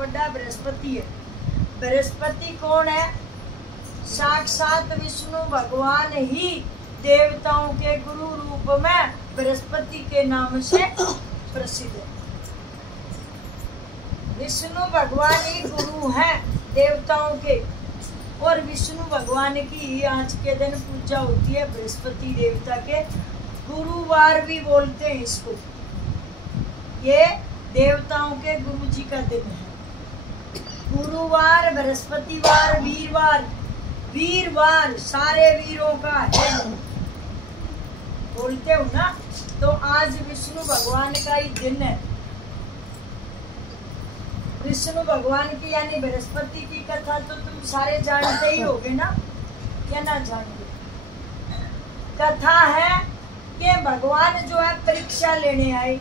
बड़ा बृहस्पति है। बृहस्पति कौन है? साक्षात विष्णु भगवान ही देवताओं के गुरु रूप में बृहस्पति के नाम से प्रसिद्ध है। विष्णु भगवान ही गुरु हैं देवताओं के, और विष्णु भगवान की आज के दिन पूजा होती है। बृहस्पति देवता के गुरुवार भी बोलते हैं इसको। ये देवताओं के गुरु जी का दिन है। गुरुवार, बृहस्पतिवार, वीरवार, वीरवार सारे वीरों का है बोलते हो ना। तो आज विष्णु भगवान का ही दिन है। विष्णु भगवान की यानी बृहस्पति की कथा तो तुम सारे जानते ही होगे ना, क्या ना जानते? कथा है कि भगवान जो है परीक्षा लेने आए।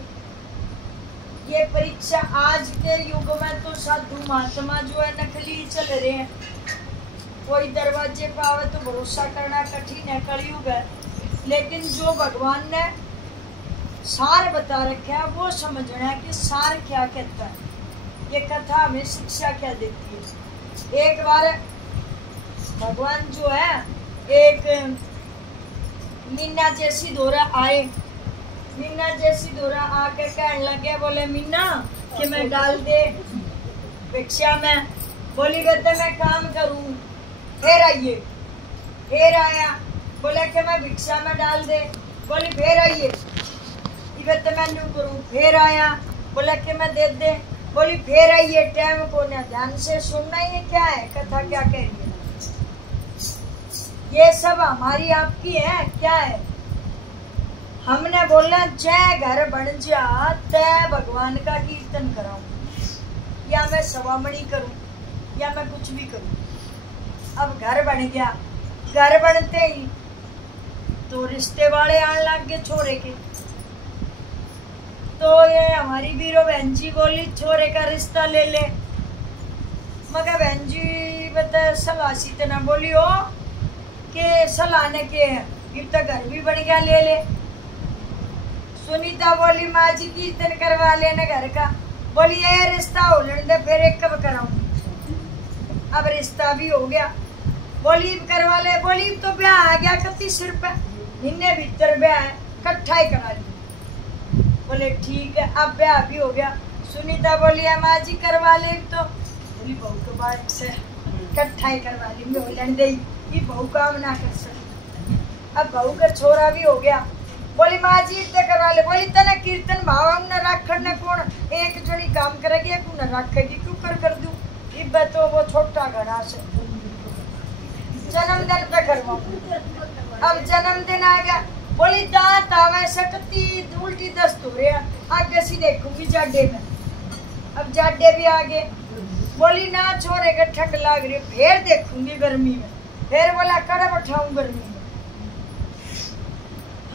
ये परीक्षा आज के युग में तो साधु महात्मा जो है नकली चल रहे हैं। कोई दरवाजे पावे तो भरोसा करना कठिन है, कलयुग है। लेकिन जो भगवान ने सार बता रखा है वो समझना है कि सार क्या कहता है, ये कथा हमें शिक्षा क्या देती है। एक बार भगवान जो है एक मीना जैसी धोरा आए। मीना जैसी धोरा आके कहने लगे, बोले मीना कि मैं डाल दे भिक्षा में। बोली बेटे मैं काम करूं। फिर आइए। फिर आया, बोले कि मैं भिक्षा में डाल दे। बोली फिर आइए, बेटे मैं न्यू करूं। फिर आया, बोला कि मैं दे दे। बोली फिर आइए। टाइम को ना ध्यान से सुनना, ये क्या है कथा क्या कह रही है? ये सब हमारी आपकी है क्या है? हमने बोला जय घर बन जा तय भगवान का कीर्तन कराऊं, या मैं सवामणी करूं, या मैं कुछ भी करूं। अब घर बन गया। घर बनते ही तो रिश्ते वाले आने लग गए छोरे के। तो ये हमारी बीरो बहन जी बोली छोरे का रिश्ता ले ले। मगर बहन जी बता सलाह सीतना बोली हो कि सलाहने के अब तक घर भी बन गया, ले ले। सुनीता बोली माँ जी कीर्तन करवा लेने घर का। बोली ये रिश्ता हो लेने फिर एक कब कराऊं। अब रिश्ता भी हो गया। बोली करवा ले। बोली तो ब्याह आ गया कति सिर पे, निन्ने भीतर ब्याह है, इकट्ठा ही करा ली। बोले ठीक है, अब ब्याह भी हो गया। सुनीता बोली माँ जी करवा ले। तो बोली बहू के बाद से इकट्ठा ही करवा ली, मैं लेने दे ये बहू काम ना कर सकी। अब बहू का छोरा भी हो गया। बोली माँ जी इतने करवा ले। बोली तना कीर्तन भाव न राखण ने कौन एक जनी काम करेगी, एक न रखेगी, क्यों कर दूं। इब तो वो छोटा घड़ा से जन्मदिन पे करवाऊं। अब जन्मदिन आ गया। बोली दांत आवे सकती उल्टी दस्त हो रहा, आगे सी देखूंगी जाडे में। अब जाडे भी आ गए। बोली ना छोरे के ठंड लग रही, फिर देखूंगी गर्मी में। फिर बोला कड़ा बैठाऊं गर्मी में।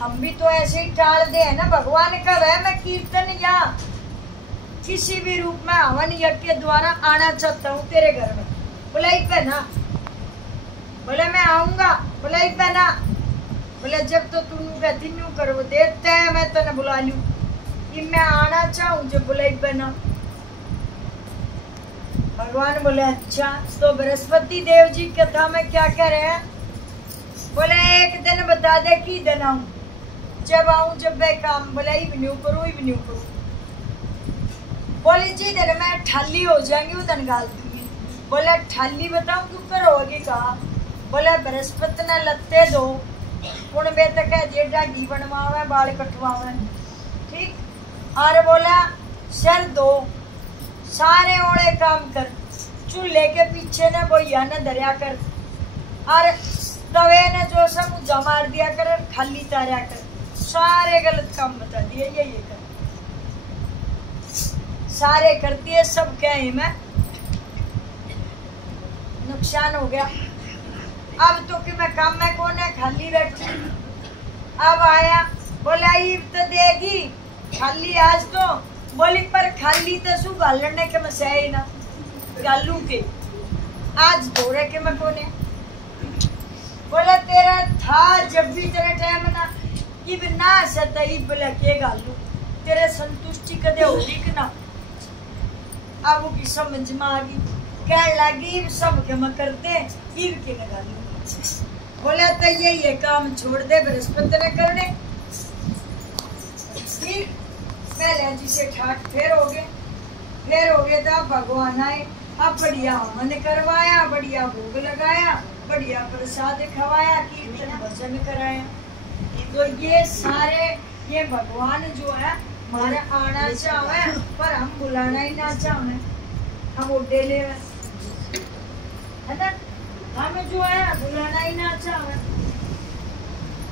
हम भी तो ऐसे ही टाल दे है ना। भगवान का वह मैं कीर्तन या किसी भी रूप में हवन यज्ञ के द्वारा आना चाहता हूँ तेरे घर में। बोला इतना ना। बोले मैं आऊंगा। बोला इतना ना। बोले जब तो तू कहती न्यू करो देते हैं मैं तेने बुला लूं कि मैं आना चाहूँ। जब बोला इतना भगवान बोले अच्छा। तो बृहस्पति देव जी कथा में क्या कह रहे हैं? बोले एक दिन बता दे कि दिन आऊं, जब आऊं जब मैं काम। बोला इवन्यू करूं। बोली जी दिन मैं ठाली हो जाएंगी उधन गाल दूंगी। बोला ठाली बताऊं क्यों करोगी? कहा बोला बृहस्पति ने लत्ते दो उन बे तक जेडा घी बनवावे बाल कटवावे, ठीक। और बोला सर दो सारे ओले काम कर, चूल्हे के पीछे ने बोया ने दरिया कर, और तवे ने जो सब मुझा मार दिया कर, खाली तारा कर। सारे गलत काम बता दिए। ये कर सारे कर दिए, सब क्या है मैं नुकसान हो गया। अब तो कि मैं काम में कौन है, खाली बैठी। अब आया बोला ईब तो देगी खाली आज तो। बोली पर खाली तो शू गालने के मैं सही ना गालू के आज धोरे के मैं कौन है। बोला तेरा था जब भी तेरा टाइम ना इब ना सता इब बोला के गालू तेरे संतुष्टि कदे होगी कि ना। अब वो की समझ में आ गई, कह लगी सब के मैं करते ईव के लगा लूंगी। बोले तो ये काम छोड़ दे, बृहस्पति ने करने। फिर पहले जिसे ठाक फेर हो गए तो अब भगवान आए। अब बढ़िया हवन करवाया, बढ़िया भोग लगाया, बढ़िया प्रसाद खवाया, कीर्तन भजन कराया। तो ये सारे ये भगवान जो है हमारे आना चाहे पर हम बुलाना ही ना चाहे, हम उड्डे ले है ना, हमें जो है बुलाना ही ना चाहे।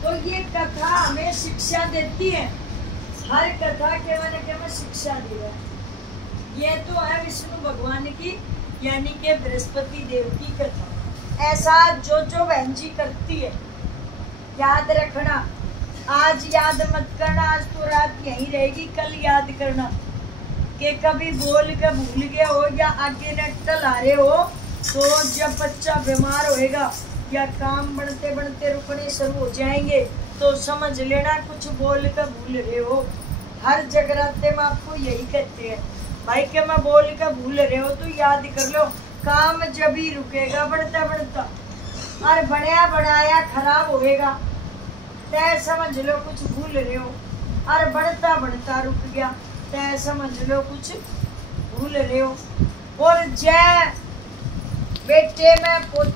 तो ये कथा हमें शिक्षा देती है, हर कथा के मन शिक्षा दी है। ये तो है विष्णु भगवान की यानी के बृहस्पति देव की कथा। ऐसा जो बहन जी करती है याद रखना, आज याद मत करना, आज तो रात यहीं रहेगी, कल याद करना कि कभी बोल के भूल गए हो या आगे न टला रहे हो तो जब बच्चा बीमार होएगा या काम बढ़ते बढ़ते रुकने शुरू हो जाएंगे तो समझ लेना कुछ बोल के भूल रहे हो। हर जगराते में आपको यही कहते हैं भाई के मैं बोल के भूल रहे हो तो याद कर लो, काम जब ही रुकेगा बढ़ता बढ़ता और बनाया बनाया खराब होएगा, तय समझ लो कुछ भूल रहे हो, और बढ़ता बढ़ता रुक गया तय समझ लो कुछ भूल रहे हो। और जय बेटे में पोते